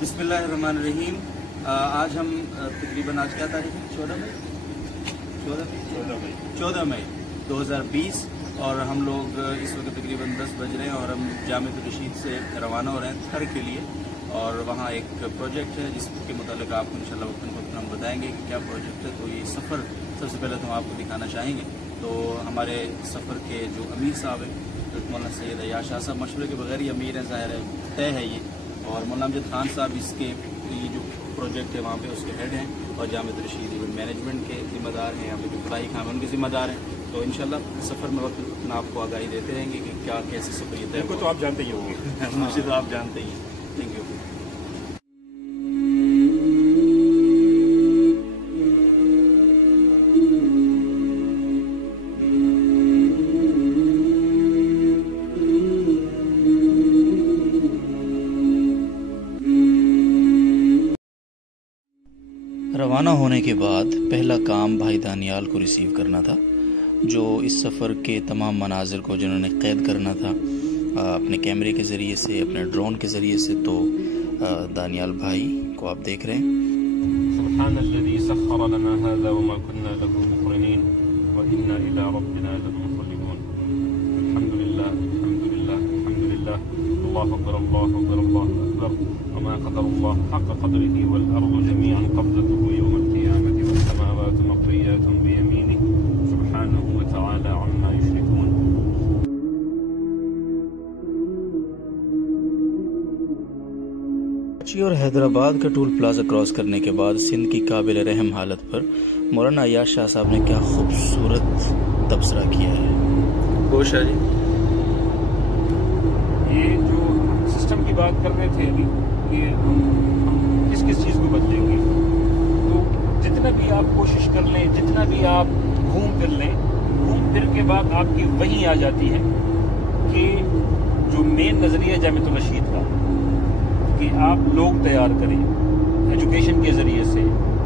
बिस्मिल्लाहिर्रहमानिर्रहीम। आज हम तकरीबन आज क्या तारीख है? 14 मई 2020 और हम लोग इस वक्त तकरीबन 10 बज रहे हैं और हम जामिया रशीद से रवाना हो रहे हैं थर के लिए। और वहाँ एक प्रोजेक्ट है जिसके मुतालिक आपको इंशाल्लाह वक्तन वक्त हम बताएंगे कि क्या प्रोजेक्ट है। तो ये सफ़र सबसे पहले तो हम आपको दिखाना चाहेंगे। तो हमारे सफ़र के जो अमीर साहब हैं मौलाना सैयद अय्याज शाह साहब, मशवरे के बगैर ही अमीर हैं, ज़ाहिर है तय है ये। और मौलाना अमजद खान साहब इसके ये जो प्रोजेक्ट है वहाँ पे उसके हेड हैं और जामिया रशीद इवेंट मैनेजमेंट के ज़िम्मेदार हैं, यहाँ पे जो फलाही खान उनके ज़िम्मेदार हैं। तो इंशाल्लाह सफ़र में वक्त आपको आगाही देते रहेंगे कि क्या कैसे सफ़र ये तय। तो आप जानते ही होंगे मुझे तो आप जानते ही। Thank you. रवाना होने के बाद पहला काम भाई दानियाल को रिसीव करना था, जो इस सफ़र के तमाम मनाजिर को जिन्होंने क़ैद करना था अपने कैमरे के ज़रिए से, अपने ड्रोन के ज़रिए से। तो दानियाल भाई को आप देख रहे हैं। सुब्हानल्लज़ी सख़्ख़र लना हाज़ा वमा कुन्ना लहू मुक़रिनीन व इन्ना इला रब्बिना लमुनक़लिबून। अल्हम्दुलिल्लाह अल्हम्दुलिल्लाह अल्हम्दुलिल्लाह, अल्लाहु अकबर अल्लाहु अकबर अल्लाहु अकबर वमा क़दरुल्लाह हक़्क़ क़द्रिही वल अर्ज़ु जमीअन क़ब्ज़तुहु यौमल क़ियामति वस समावातु मत्विय्यातुन बियमीनिही सुब्हानहु व तआला अम्मा युश्रिकून। कराची और हैदराबाद का टोल प्लाजा क्रॉस करने के बाद सिंध की काबिल रहम हालत पर मौलाना अय्याज शाह साहब ने क्या खूबसूरत तबसरा किया है। गोशा जी, ये जो सिस्टम की बात कर रहे थे अभी कि हम किस किस चीज़ को बदलेंगे, तो जितना भी आप कोशिश कर लें, जितना भी आप घूम फिर लें, घूम फिर के बाद आपकी वही आ जाती है कि जो मेन नज़रिया जामिया रशीद का कि आप लोग तैयार करें एजुकेशन के ज़रिए से,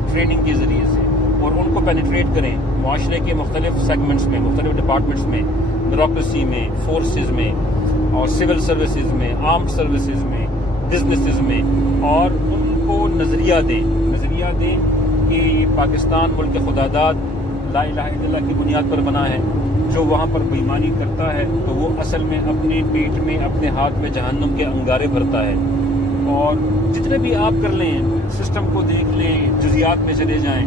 ट्रेनिंग के ज़रिए से, और उनको पेनिट्रेट करें माशरे के मुख्तलिफ सेगमेंट्स में, मुख्तलिफ डिपार्टमेंट्स में, ब्यूरोक्रेसी में, फोर्सेस में और सिविल सर्विसेज में, आर्म्ड सर्विसेज में, बिजनेसेस में, और उनको नज़रिया दें कि पाकिस्तान मुल्क खुदादाद ला इलाहा इल्लल्लाह की बुनियाद पर बना है। जो वहाँ पर बेईमानी करता है तो वो असल में अपने पेट में, अपने हाथ में जहन्नुम के अंगारे भरता है। और जितने भी आप कर लें, सिस्टम को देख लें, जुज़ियात में चले जाएं,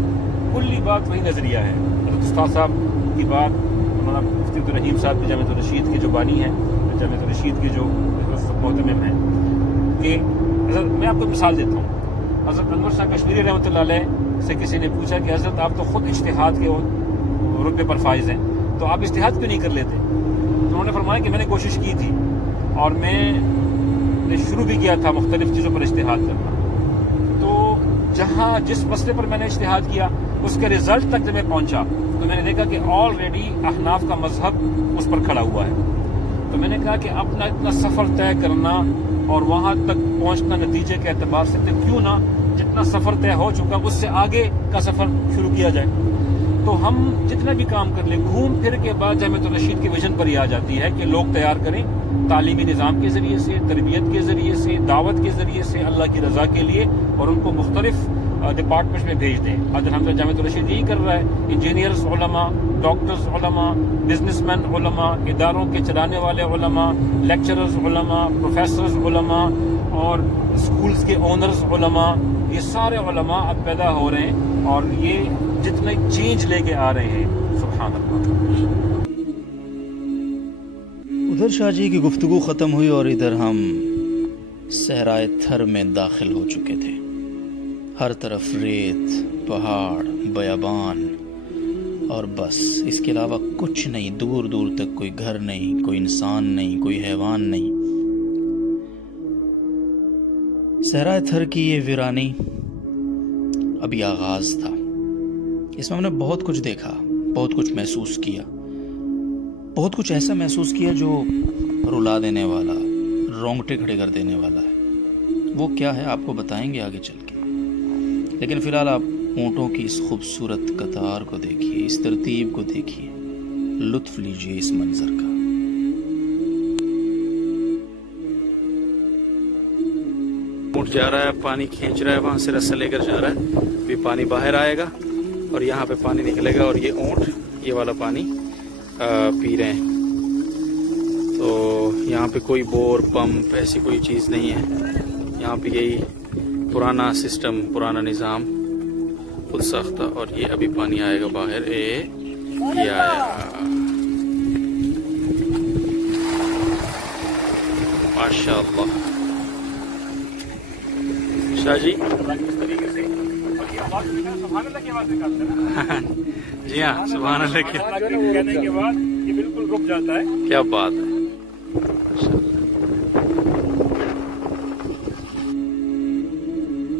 कुल्ली बात वही नज़रिया है। हज़रत उस्ताद साहब की बात, मौलाना मुफ्ती रहीम साहब की जामिया रशीद के जो बानी हैं, जामिया रशीद के जो मोहतमिम हैं, कि मैं आपको मिसाल देता हूँ। हज़रत अनवर शाह कश्मीरी रहमतुल्लाह अलैह से किसी ने पूछा कि हज़रत आप तो खुद इज्तिहाद के रुतबे पर फाइज हैं, तो आप इज्तिहाद क्यों नहीं कर लेते? तो उन्होंने फरमाया कि मैंने कोशिश की थी और मैंने शुरू भी किया था मुख्तलिफ चीज़ों पर इज्तिहाद करना। तो जहाँ जिस मसले पर मैंने इज्तिहाद किया उसके रिजल्ट तक जब मैं पहुंचा तो मैंने देखा कि ऑलरेडी अहनाफ का मजहब उस पर खड़ा हुआ है। तो मैंने कहा कि अपना इतना सफ़र तय करना और वहाँ तक पहुँचना नतीजे के एतबार से, तो क्यों ना जितना सफ़र तय हो चुका उससे आगे का सफ़र शुरू किया जाए। तो हम जितना भी काम कर लें, घूम फिर के बाद जामिया रशीद के विजन पर ही आ जाती है कि लोग तैयार करें तालीमी निज़ाम के ज़रिए से, तरबियत के ज़रिए से, दावत के ज़रिए से अल्लाह की रज़ा के लिए, और उनको मुख्तलिफ डिपार्टमेंट्स में भेज दें। आज हम जामिया रशीद यही कर रहा है। इंजीनियर्स उलमा, डॉक्टर्स उलमा, बिजनेसमैन उलमा, इदारों के चलाने वाले उलमा, लेक्चरर्स उलमा, प्रोफेसर्स उलमा और स्कूल्स के ओनर्स उलमा, ये सारे उलमा अब पैदा हो रहे हैं और ये जितने चेंज लेके आ रहे हैं, सुभान अल्लाह। उधर शाहजी की गुफ्तगू ख़त्म हुई और इधर हम सहराए थर में दाखिल हो चुके थे। हर तरफ रेत, पहाड़, बयाबान और बस, इसके अलावा कुछ नहीं। दूर दूर तक कोई घर नहीं, कोई इंसान नहीं, कोई हैवान नहीं। सहराए थर की ये वीरानी अभी आगाज था। इसमें हमने बहुत कुछ देखा, बहुत कुछ महसूस किया, बहुत कुछ ऐसा महसूस किया जो रुला देने वाला, रोंगटे खड़े कर देने वाला है। वो क्या है आपको बताएंगे आगे चल के, लेकिन फिलहाल आप ऊँटों की इस खूबसूरत कतार को देखिए, इस तरतीब को देखिए, लुत्फ लीजिए इस मंजर का। ऊँट ऊँट जा रहा है, पानी खींच रहा है, वहाँ से रस्सा लेकर जा रहा है। अभी पानी बाहर आएगा और यहाँ पे पानी निकलेगा और ये ऊँट ये वाला पानी पी रहे हैं। तो यहाँ पे कोई बोर पंप ऐसी कोई चीज़ नहीं है। यहाँ पे यही पुराना सिस्टम, पुराना निज़ाम खुद साख्ता। और ये अभी पानी आएगा बाहर। ये आया, माशाअल्लाह। शाह जी जी हाँ, सुभान अल्लाह कहने के बाद ये बिल्कुल रुक जाता है। क्या बात है।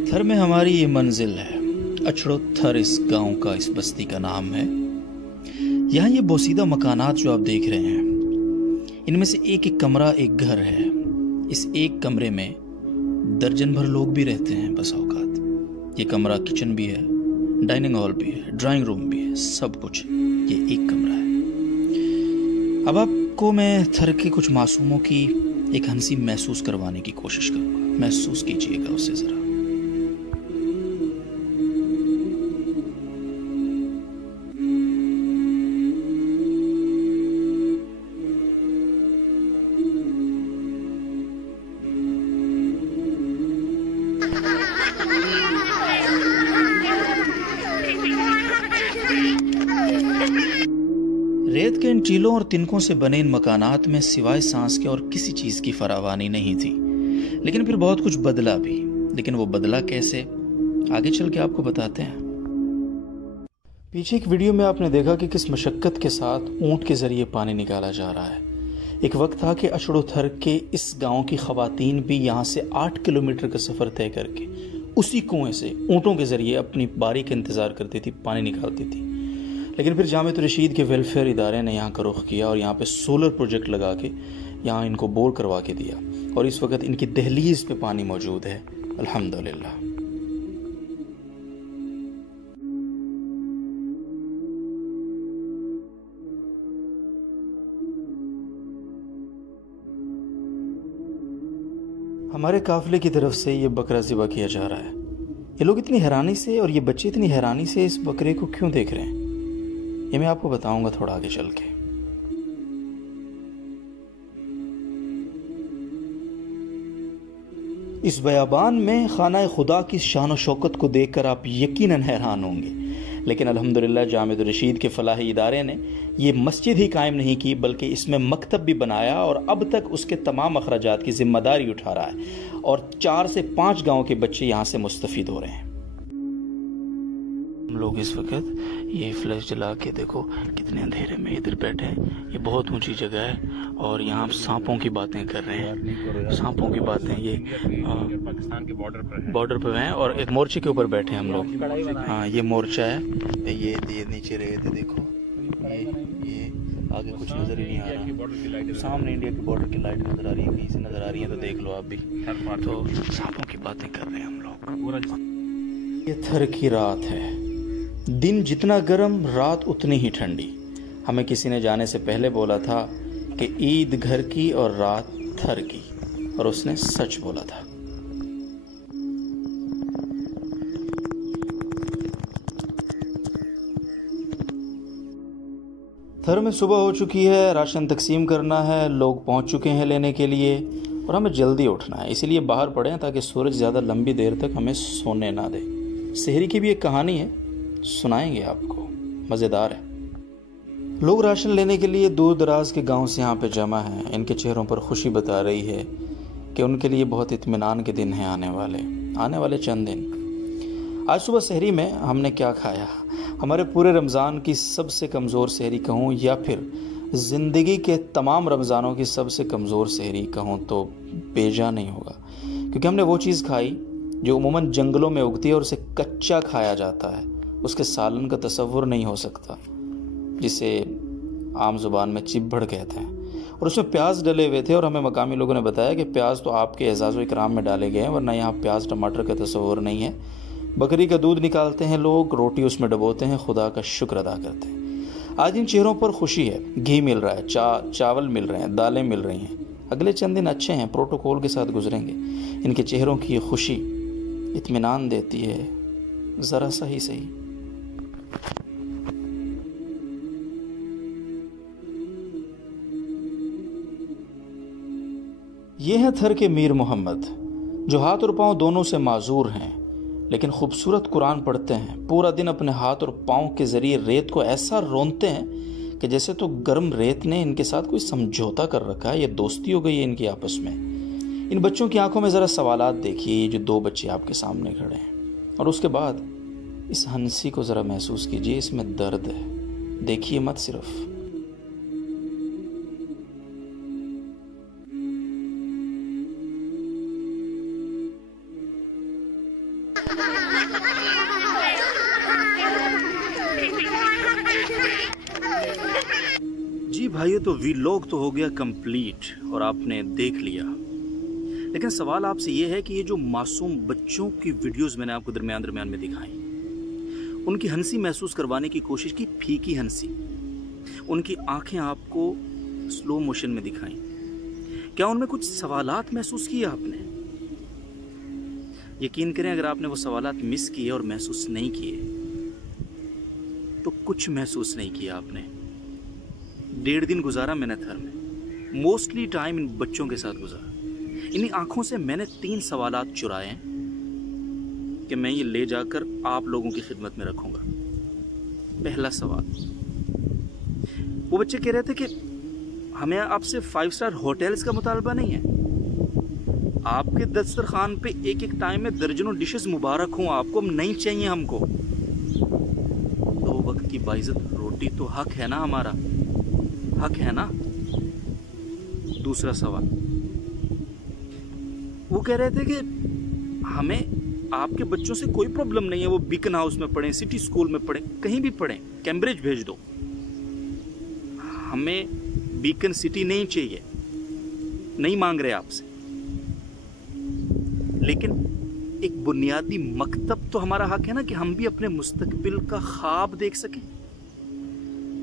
थर में हमारी ये मंजिल है। अचड़ो थर इस गांव का, इस बस्ती का नाम है। यहाँ ये बोसीदा मकानात जो आप देख रहे हैं, इनमें से एक एक कमरा एक घर है। इस एक कमरे में दर्जन भर लोग भी रहते हैं बस औकात। ये कमरा किचन भी है, डाइनिंग हॉल भी है, ड्राइंग रूम भी है, सब कुछ ये एक कमरा है। अब आपको मैं थर के कुछ मासूमों की एक हंसी महसूस करवाने की कोशिश करूंगा। महसूस कीजिएगा उसे जरा। रेत के इन टीलों और तिनकों से बने इन मकानात में सिवाय सांस के और किसी चीज की फरावानी नहीं थी। लेकिन फिर बहुत कुछ बदला भी। लेकिन वो बदला कैसे, आगे चल के आपको बताते हैं। पीछे एक वीडियो में आपने देखा कि किस मशक्कत के साथ ऊंट के जरिए पानी निकाला जा रहा है। एक वक्त था कि अचड़ो थर के इस गांव की खवातीन भी यहाँ से 8 किलोमीटर का सफर तय करके उसी कुएं से ऊँटों के जरिए अपनी बारी का इंतजार करती थी, पानी निकालती थी। लेकिन फिर जामियत रशीद के वेलफेयर इदारे ने यहाँ का रुख किया और यहाँ पे सोलर प्रोजेक्ट लगा के यहाँ इनको बोर करवा के दिया और इस वक्त इनकी दहलीज पे पानी मौजूद है, अल्हम्दुलिल्लाह। हमारे काफिले की तरफ से ये बकरा ज़िबा किया जा रहा है। ये लोग इतनी हैरानी से और ये बच्चे इतनी हैरानी से इस बकरे को क्यों देख रहे हैं, ये मैं आपको बताऊंगा थोड़ा आगे चल के। इस बयाबान में खाना खुदा की शान और शौकत को देखकर आप यकीनन हैरान होंगे। लेकिन अल्हम्दुलिल्लाह जामियत रशीद के फलाही इदारे ने ये मस्जिद ही कायम नहीं की बल्कि इसमें मकतब भी बनाया और अब तक उसके तमाम अखराजात की जिम्मेदारी उठा रहा है और 4 से 5 गाँव के बच्चे यहाँ से मुस्तफीद हो रहे हैं। हम लोग इस वक्त ये फ्लैश जला के देखो कितने अंधेरे में इधर बैठे हैं। ये बहुत ऊंची जगह है और यहाँ सांपों की बातें कर रहे हैं। सांपों की बातें ये पाकिस्तान के बॉर्डर पे हैं और एक मोर्चे के ऊपर बैठे हैं हम लोग। हाँ, ये मोर्चा है। ये नीचे रहे थे, देखो ये आगे कुछ नजर ही नहीं आ रहा। सामने इंडिया की बॉर्डर की लाइट नजर आ रही है, कहीं से नजर आ रही है तो देख लो आप भी। तो सांपों की बातें कर रहे हैं हम लोग। ये थर की रात है। दिन जितना गर्म, रात उतनी ही ठंडी। हमें किसी ने जाने से पहले बोला था कि ईद घर की और रात थर की, और उसने सच बोला था। थर में सुबह हो चुकी है, राशन तकसीम करना है, लोग पहुंच चुके हैं लेने के लिए और हमें जल्दी उठना है, इसीलिए बाहर पड़े हैं ताकि सूरज ज़्यादा लंबी देर तक हमें सोने ना दे। सेहरी की भी एक कहानी है, सुनाएंगे आपको, मज़ेदार है। लोग राशन लेने के लिए दूर दराज के गांव से यहाँ पे जमा हैं। इनके चेहरों पर खुशी बता रही है कि उनके लिए बहुत इत्मीनान के दिन हैं आने वाले चंद दिन। आज सुबह सहरी में हमने क्या खाया? हमारे पूरे रमज़ान की सबसे कमज़ोर सहरी कहूँ या फिर ज़िंदगी के तमाम रमज़ानों की सबसे कमज़ोर सहरी कहूँ तो बेजा नहीं होगा, क्योंकि हमने वो चीज़ खाई जो उमूमन जंगलों में उगती है और उसे कच्चा खाया जाता है। उसके सालन का तसव्वुर नहीं हो सकता, जिसे आम ज़ुबान में चिब्बड़ कहते हैं, और उसमें प्याज डले हुए थे। और हमें मकामी लोगों ने बताया कि प्याज तो आपके एजाज़ व इकराम में डाले गए हैं, वरना यहाँ प्याज टमाटर का तसव्वुर नहीं है। बकरी का दूध निकालते हैं लोग, रोटी उसमें डबोते हैं, खुदा का शुक्र अदा करते हैं। आज इन चेहरों पर खुशी है, घी मिल रहा है, चावल मिल रहे हैं, दालें मिल रही हैं, अगले चंद दिन अच्छे हैं, प्रोटोकॉल के साथ गुजरेंगे। इनके चेहरों की ये खुशी इत्मीनान देती है, ज़रा सा ही सही। ये हैं थर के मीर मोहम्मद, जो हाथ और पाँव दोनों से माजूर हैं, लेकिन खूबसूरत कुरान पढ़ते हैं। पूरा दिन अपने हाथ और पाँव के ज़रिए रेत को ऐसा रोनते हैं कि जैसे तो गर्म रेत ने इनके साथ कोई समझौता कर रखा है, ये दोस्ती हो गई है इनकी आपस में। इन बच्चों की आंखों में ज़रा सवालात देखिए, जो 2 बच्चे आपके सामने खड़े हैं, और उसके बाद इस हंसी को ज़रा महसूस कीजिए, इसमें दर्द है, देखिए मत सिर्फ। जी भाइयों, तो वीलॉग तो हो गया कंप्लीट और आपने देख लिया, लेकिन सवाल आपसे ये है कि ये जो मासूम बच्चों की वीडियोस मैंने आपको दरमियान में दिखाई, उनकी हंसी महसूस करवाने की कोशिश की, फीकी हंसी, उनकी आंखें आपको स्लो मोशन में दिखाई, क्या उनमें कुछ सवालात महसूस किए आपने? यकीन करें, अगर आपने वो सवालात मिस किए और महसूस नहीं किए तो कुछ महसूस नहीं किया आपने। 1.5 दिन गुजारा मैंने थर में, मोस्टली टाइम इन बच्चों के साथ गुजारा। इन्हीं आंखों से मैंने 3 सवालात चुराए हैं कि मैं ये ले जाकर आप लोगों की खिदमत में रखूंगा। पहला सवाल, वो बच्चे कह रहे थे कि हमें आपसे 5 स्टार होटल्स का मुतालबा नहीं है, आपके दस्तरखान पे एक टाइम में दर्जनों डिशेस मुबारक हों, आपको नहीं चाहिए हमको। 2 वक्त की बाइज्जत रोटी तो हक है ना हमारा, हक है ना। दूसरा सवाल, वो कह रहे थे कि हमें आपके बच्चों से कोई प्रॉब्लम नहीं है, वो बीकन हाउस में पढ़ें, सिटी स्कूल में पढ़ें, कहीं भी पढ़ें, कैम्ब्रिज भेज दो, हमें बीकन सिटी नहीं चाहिए, नहीं मांग रहे आपसे, लेकिन एक बुनियादी मकतब तो हमारा हक है ना कि हम भी अपने मुस्तकबिल का ख्वाब देख सकें,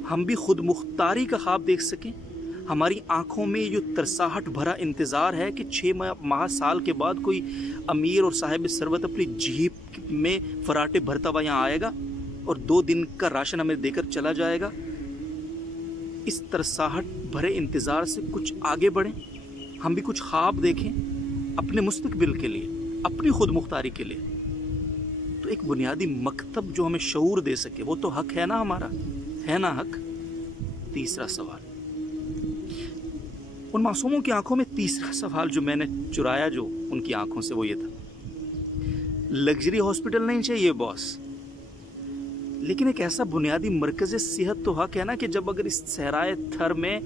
हम भी खुद मुख्तारी का ख्वाब देख सकें। हमारी आंखों में जो तरसाहट भरा इंतज़ार है कि 6 माह साल के बाद कोई अमीर और साहिब सरवत अपनी जीप में फराटे भरता हुआ यहाँ आएगा और 2 दिन का राशन हमें देकर चला जाएगा। इस तरसाहट भरे इंतज़ार से कुछ आगे बढ़ें, हम भी कुछ ख्वाब देखें अपने मुस्तकबिल के लिए, अपनी खुद मुख्तारी के लिए। तो एक बुनियादी मकतब जो हमें शऊर दे सके, वो तो हक है ना हमारा, है ना हक। तीसरा सवाल, उन मासूमों की आंखों में तीसरा सवाल जो मैंने चुराया जो उनकी आंखों से, वो ये था, लग्जरी हॉस्पिटल नहीं चाहिए बॉस, लेकिन एक ऐसा बुनियादी मरकज़ सेहत तो हक है ना कि जब अगर इस सहराए थर में,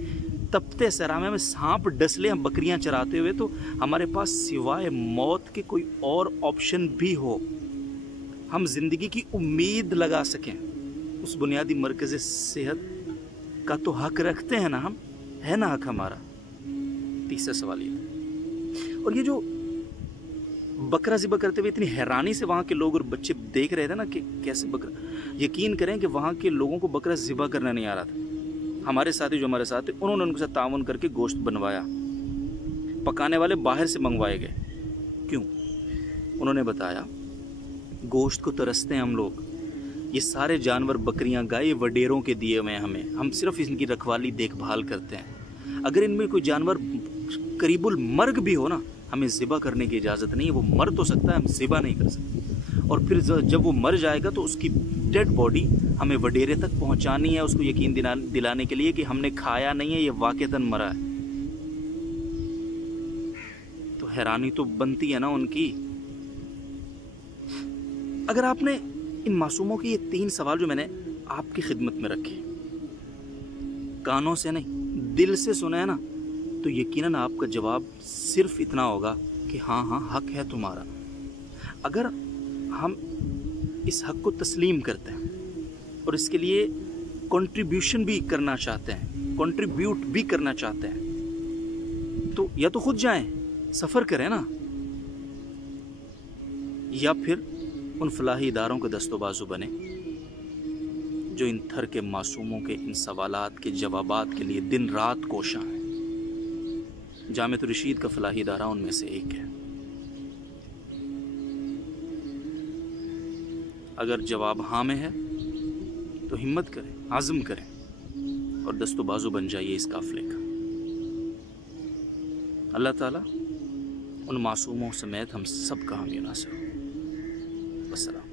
तपते सहरा में सांप डसले हम बकरियां चराते हुए, तो हमारे पास सिवाय मौत के कोई और ऑप्शन भी हो, हम जिंदगी की उम्मीद लगा सकें। उस बुनियादी मरकज़ सेहत का तो हक रखते हैं ना हम, है ना हक हमारा। तीसरा सवाल ये, और ये जो बकरा ज़िबा करते हुए इतनी हैरानी से वहाँ के लोग और बच्चे देख रहे थे ना कि कैसे बकरा, यकीन करें कि वहाँ के लोगों को बकरा ज़िबा करना नहीं आ रहा था। हमारे साथी जो हमारे साथ थे, उन्होंने उनके साथ ताउन करके गोश्त बनवाया, पकाने वाले बाहर से मंगवाए गए। क्यों? उन्होंने बताया, गोश्त को तरसते हैं हम लोग, ये सारे जानवर, बकरियां, गाय, वडेरों के दिए हुए हैं हमें, हम सिर्फ इनकी रखवाली देखभाल करते हैं। अगर इनमें कोई जानवर करीबुल मर्ग भी हो ना, हमें ज़िबा करने की इजाज़त नहीं है। वो मर तो सकता है, हम ज़िबा नहीं कर सकते। और फिर जब वो मर जाएगा तो उसकी डेड बॉडी हमें वडेरे तक पहुंचानी है, उसको यकीन दिलाने के लिए कि हमने खाया नहीं है, ये वाक़तन मरा है। तो हैरानी तो बनती है ना उनकी। अगर आपने इन मासूमों के ये 3 सवाल जो मैंने आपकी खिदमत में रखे, कानों से नहीं दिल से सुना है ना, तो यकीनन आपका जवाब सिर्फ इतना होगा कि हाँ हाँ हक है तुम्हारा। अगर हम इस हक को तस्लीम करते हैं और इसके लिए कंट्रीब्यूशन भी करना चाहते हैं, कंट्रीब्यूट भी करना चाहते हैं, तो या तो खुद जाएं, सफ़र करें ना, या फिर उन फलाही इदारों के दस्तोबाजू बने जो इन थर के मासूमों के इन सवालात के जवाबात के लिए दिन रात कोशां हैं। जामिअत रशीद का फलाही इदारा उनमें से एक है। अगर जवाब हाँ में है तो हिम्मत करें, आज़म करें और दस्तो बाजू बन जाइए इस काफिले का। अल्लाह ताला उन मासूमों समेत हम सब का हामी नासिर हो। वस्सलाम।